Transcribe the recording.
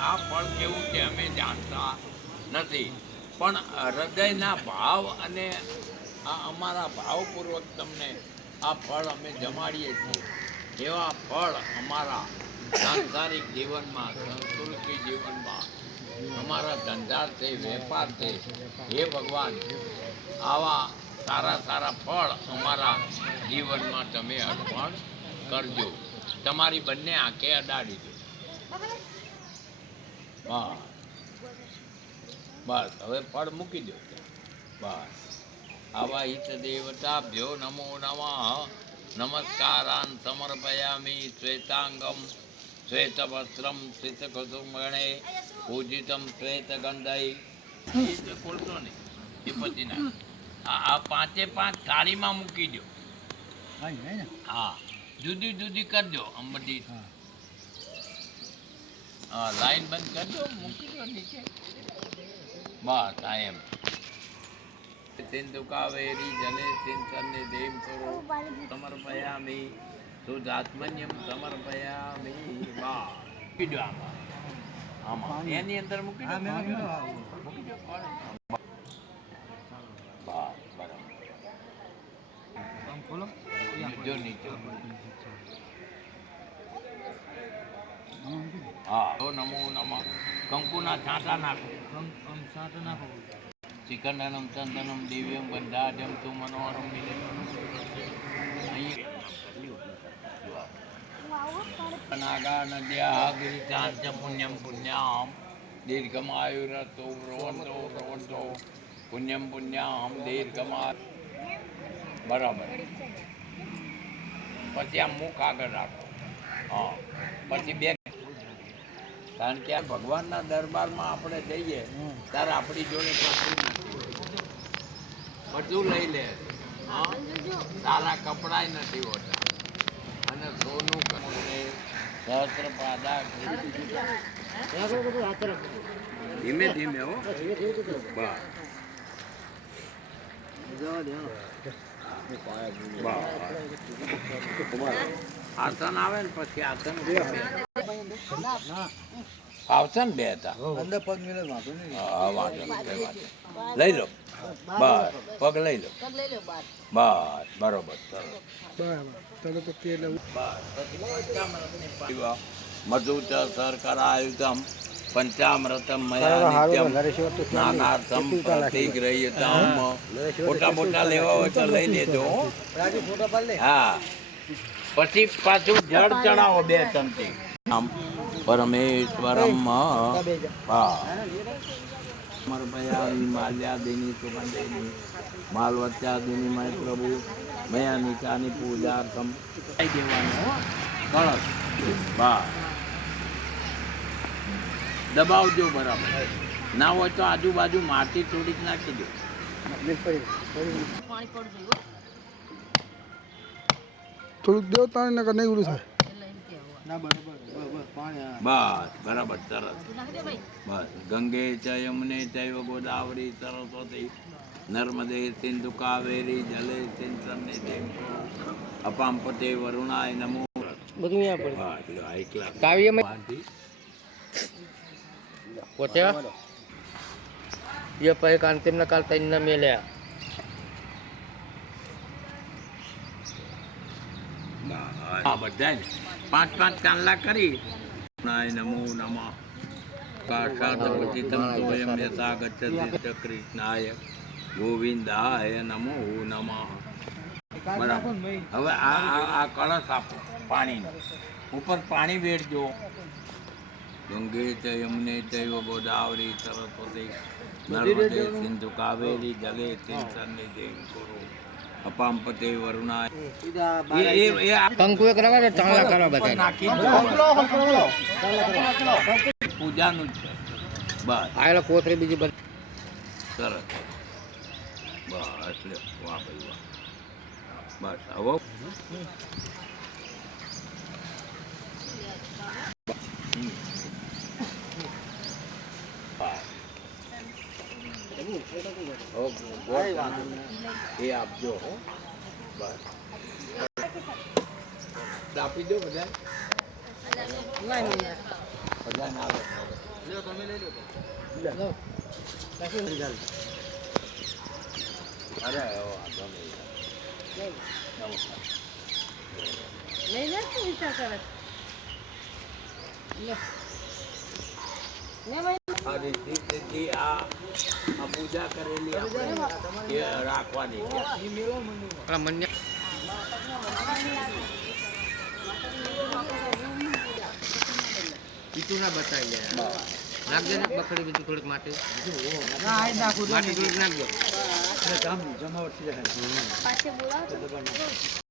આ ફળ કેવું છે અમે જાણતા નથી, પણ હૃદયના ભાવ અને આ અમારા ભાવપૂર્વક તમને આ ફળ અમે જમાડીએ છીએ. એવા ફળ અમારા સાંસારિક જીવનમાં, સંસ્કૃતિ જીવનમાં, અમારા ધંધા છે, વેપાર છે, હે ભગવાન આવા સારા સારા ફળ અમારા જીવનમાં તમે અર્પણ કરજો. તમારી બંને આંખે અડાડી દો. બસ બસ, હવે ફળ મૂકી દો. બસ, આવા હિત દેવતાભ્યો નમો નમઃ. નમસ્કારાન સમર્પયામિ. શ્વેતાંગમ શ્વેતવસ્ત્રમ શ્વેતકુસુમગણે પૂજિતમ શ્વેતગંધૈ. ખોલતો નહીં એ પછી ના. આ પાંચે પાંચ થાળીમાં મૂકી દો. હા, જુદી જુદી કરજો. બધી હા, લાઈન બંધ કરજો, મૂકી દો નીચે. બસ આ એમ. સિંધુકાવેરી જલે સિંચને દેમ કરો સમર્પયામિ. શુદ્ધાત્મન્યમ સમર્પયામિ. બા મૂકી દો આમાં. આમાં એની અંદર મૂકી દો. મૂકી દો. બસ બરાબર. જો નીચે. હા, તો નમો નમઃ. કંકુના છાંટા નાખો. શ્રીખંડનમ ચંદનમ દિવ્યમ બંધાજમ તું મનોહરમ મિલે. નાગા નદ્યા ગિરિચાંચ પુણ્યમ પુણ્યામ દીર્ઘમાયુરતો ભ્રુવંતો ભ્રુવંતો પુણ્યમ પુણ્યામ દીર્ઘમાય. બરાબર. પછી આ મુખ આગળ રાખો. હા, પછી બે. કારણ કે આ ભગવાનના દરબારમાં આપણે જઈએ ત્યારે આપણી જોડે બધું લઈ લે. હા, સારા કપડાય નથી હોતા અને સોનું સહસ્ત્ર પાદા. ધીમે ધીમે હો. આસન આવે ને પછી આસન આવશે ને બે હતા. લઈ લો. બસ, પગ લઈ લો. બસ બરોબર. મધુ ચ શર્કરાયુતમ પંચામૃતમ મયા નિત્યમ નાનાર્થમ પ્રતિગૃહ્યતામ. ફોટા ફોટા લેવા હોય તો લઈ લેજો. હા, પછી પાછું જળ ચડાવો 2 ચમચી. પરમેશ્વરમ. હા, સમર્પયામિ માલ્યાદિની સુગંધિની માલવત્યાદિની મય પ્રભુ મયા નિકાની પૂજાર્થમ. દેવાનું કળશ. બા દબાવજો બરાબર. ના હોય તો આજુબાજુ માટી થોડીક નાખી દો. થોડુંક દેવ તાણ ને નહીં ઉડું થાય. બસ બરાબર. સરસ. બસ. ગંગે ચ યમુને ચૈવ ગોદાવરી સરસ્વતી નર્મદે સિંધુ કાવેરી જલે સિંચને દેવ અપાંપતે વરુણાય નમો. બધું અહીંયા પડે. કાવ્યમાં પોતે ये पे अंतिम नकाल तैन मेले બધા 5-5 કાનલા કરી. નમો નમઃ. કાશાદપતિતમ સ્વયં યથા ગચ્છતિ કૃષ્ણાય ગોવિંદાય નમો નમઃ. બરાબર. હવે આ કળશ આપો પાણીનો. ઉપર પાણી વેડજો. ગંગે ચ યમુને ચૈવ ગોદાવરી સરસ્વતી નર્મદે સિંધુ કાવેરી જલે સિંચને દેવ કરો અપાંપતે વરુણાય. કંકુ એક રવા દે. ચાંગલા કરવા બધા પૂજાનું જ છે. બસ આયેલા કોતરી બીજી બધી. સરસ. બસ લે. વાહ ભાઈ વાહ. બસ હવે એ આપજો. હો બસ આપી દો બધા. બધા ના આવે. અરે વાંધો નહીં. નમસ્કાર. આ રીતિ આ પૂજા કરેલી આપણે એ રાખવાની બીજું ના બતાવી લે નાખજો ને બકડી બીજું થોડીક માટી માટી થોડીક નાખજો.